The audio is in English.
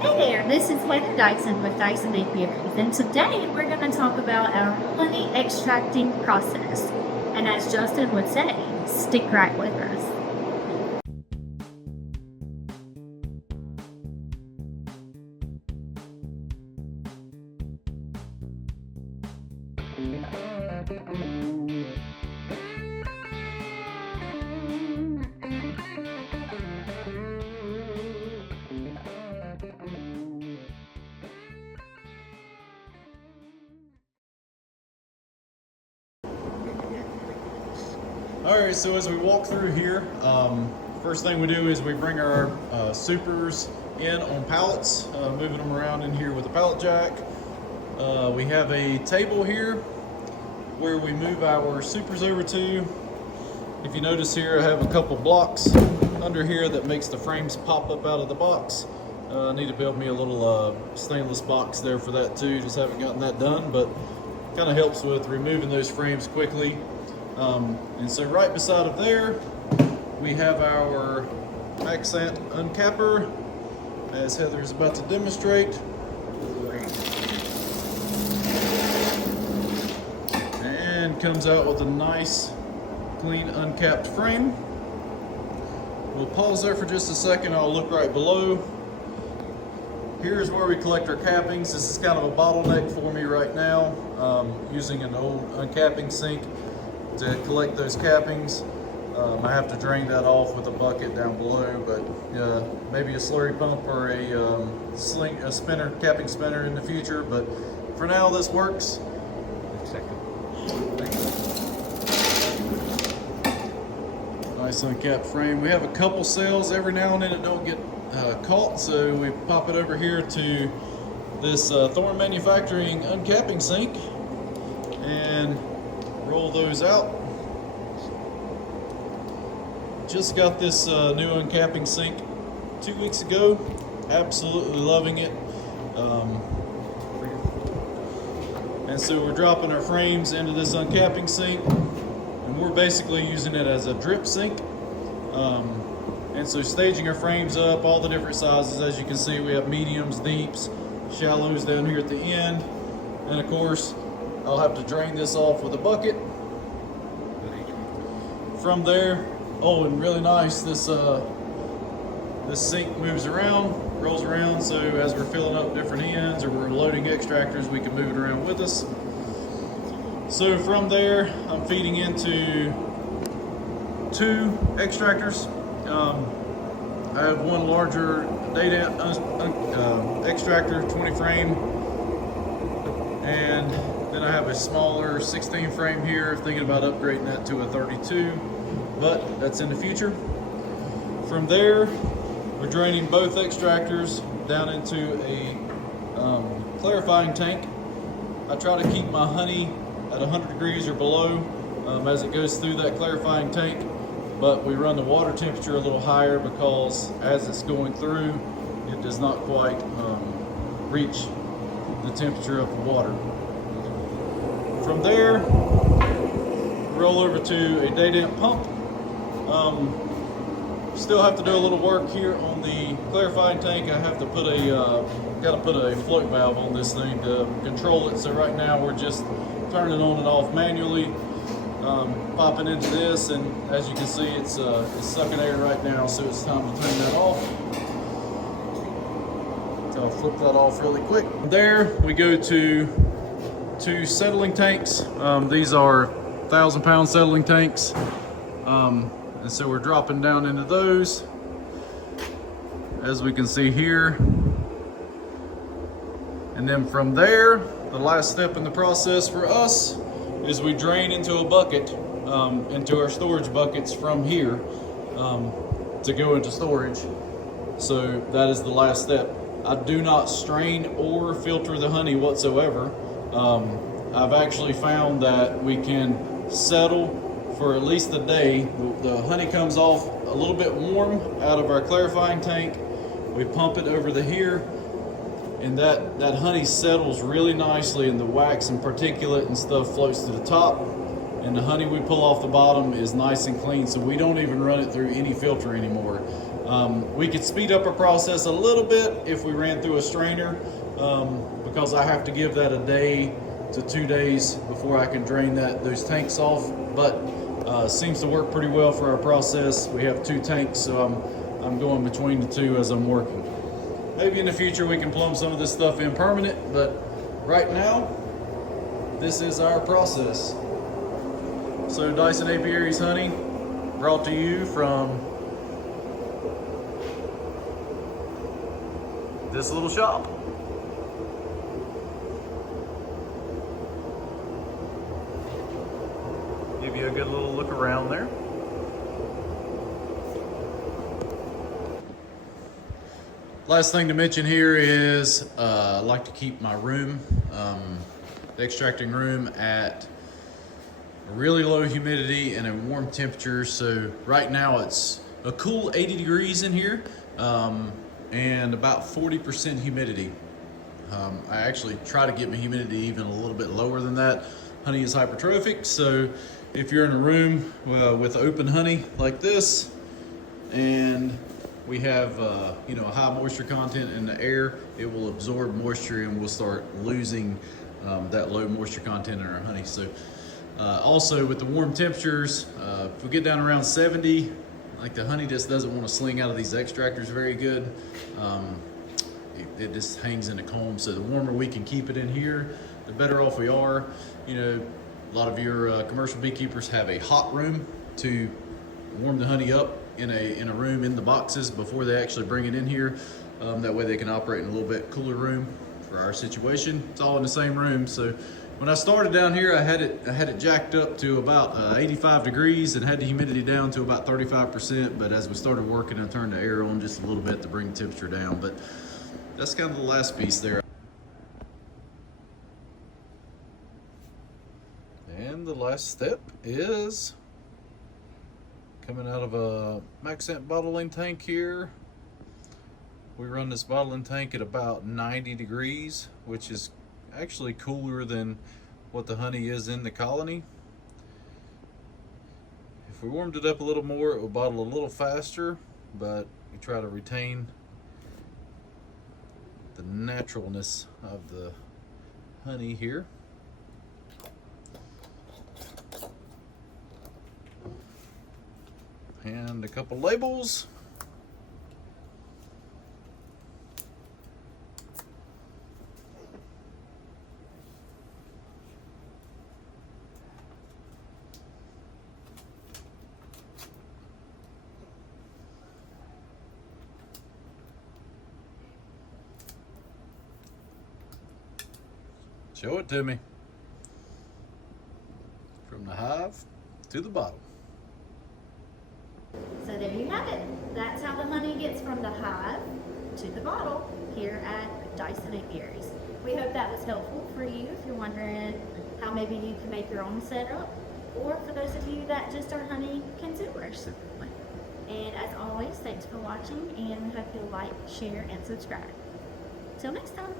Hey there, this is Lady Dyson with Dyson Apiaries, and today we're going to talk about our honey extracting process. And as Justin would say, stick right with us. Alright, so as we walk through here, first thing we do is we bring our supers in on pallets, moving them around in here with a pallet jack. We have a table here where we move our supers over to. If you notice here, I have a couple blocks under here that makes the frames pop up out of the box. I need to build me a little stainless box there for that too, just haven't gotten that done, but kind of helps with removing those frames quickly. And so right beside of there, we have our Maxant uncapper, as Heather's about to demonstrate. And comes out with a nice, clean, uncapped frame. We'll pause there for just a second. I'll look right below. Here's where we collect our cappings. This is kind of a bottleneck for me right now, using an old uncapping sink to collect those cappings. I have to drain that off with a bucket down below, but maybe a slurry pump or a spinner, capping spinner in the future. But for now, this works. Nice uncapped frame. We have a couple cells. Every now and then it don't get caught, so we pop it over here to this Thorne Manufacturing uncapping sink and roll those out. Just got this new uncapping sink 2 weeks ago. Absolutely loving it. And so we're dropping our frames into this uncapping sink, and we're basically using it as a drip sink. And so staging our frames up, all the different sizes. As you can see, we have mediums, deeps, shallows down here at the end. And of course, I'll have to drain this off with a bucket. From there, oh, and really nice, this sink moves around, rolls around, so as we're filling up different ends or we're loading extractors, we can move it around with us. So from there, I'm feeding into 2 extractors. I have one larger Dadant extractor, 20 frame, and then I have a smaller 16 frame here, thinking about upgrading that to a 32, but that's in the future. From there, we're draining both extractors down into a clarifying tank. I try to keep my honey at 100 degrees or below as it goes through that clarifying tank, but we run the water temperature a little higher because as it's going through, it does not quite reach the temperature of the water. From there, roll over to a Dadant pump. Still have to do a little work here on the clarifying tank. I have to put a float valve on this thing to control it. So right now we're just turning on and off manually, popping into this, and as you can see, it's sucking air right now. So it's time to turn that off. So I'll flip that off really quick. There we go to 2 settling tanks. These are 1,000-pound settling tanks. And so we're dropping down into those, as we can see here. And then from there, the last step in the process for us is we drain into a bucket, into our storage buckets from here to go into storage. So that is the last step. I do not strain or filter the honey whatsoever. I've actually found that we can settle for at least a day. The honey comes off a little bit warm out of our clarifying tank. We pump it over to here, and that honey settles really nicely, and the wax and particulate and stuff floats to the top, and the honey we pull off the bottom is nice and clean, so we don't even run it through any filter anymore. We could speed up our process a little bit if we ran through a strainer, because I have to give that a day to 2 days before I can drain those tanks off. But seems to work pretty well for our process. We have 2 tanks, so I'm going between the 2 as I'm working. Maybe in the future we can plumb some of this stuff in permanent, but right now, this is our process. So Dyson Apiaries honey, brought to you from this little shop. Give you a good little look around there. Last thing to mention here is I like to keep my room, the extracting room, at a really low humidity and a warm temperature. So right now it's a cool 80 degrees in here, and about 40% humidity. I actually try to get my humidity even a little bit lower than that. Honey is hypertrophic, so if you're in a room with open honey like this, and we have a high moisture content in the air, it will absorb moisture and we'll start losing that low moisture content in our honey. So also with the warm temperatures, if we get down around 70, like the honey just doesn't want to sling out of these extractors very good. It just hangs in the comb. So the warmer we can keep it in here, the better off we are. A lot of your commercial beekeepers have a hot room to warm the honey up in a room in the boxes before they actually bring it in here. That way they can operate in a little bit cooler room. For our situation, it's all in the same room. So when I started down here, I had it jacked up to about 85 degrees and had the humidity down to about 35%. But as we started working, I turned the air on just a little bit to bring the temperature down. But that's kind of the last piece there. And the last step is coming out of a Maxant bottling tank here. We run this bottling tank at about 90 degrees, which is actually cooler than what the honey is in the colony. If we warmed it up a little more, it would bottle a little faster, but we try to retain the naturalness of the honey here. And a couple labels. Show it to me. From the hive to the bottle. So there you have it. That's how the honey gets from the hive to the bottle here at Dyson Apiaries. We hope that was helpful for you if you're wondering how maybe you can make your own setup, or for those of you that just are honey consumers. And as always, thanks for watching, and we hope you'll like, share, and subscribe. Till next time.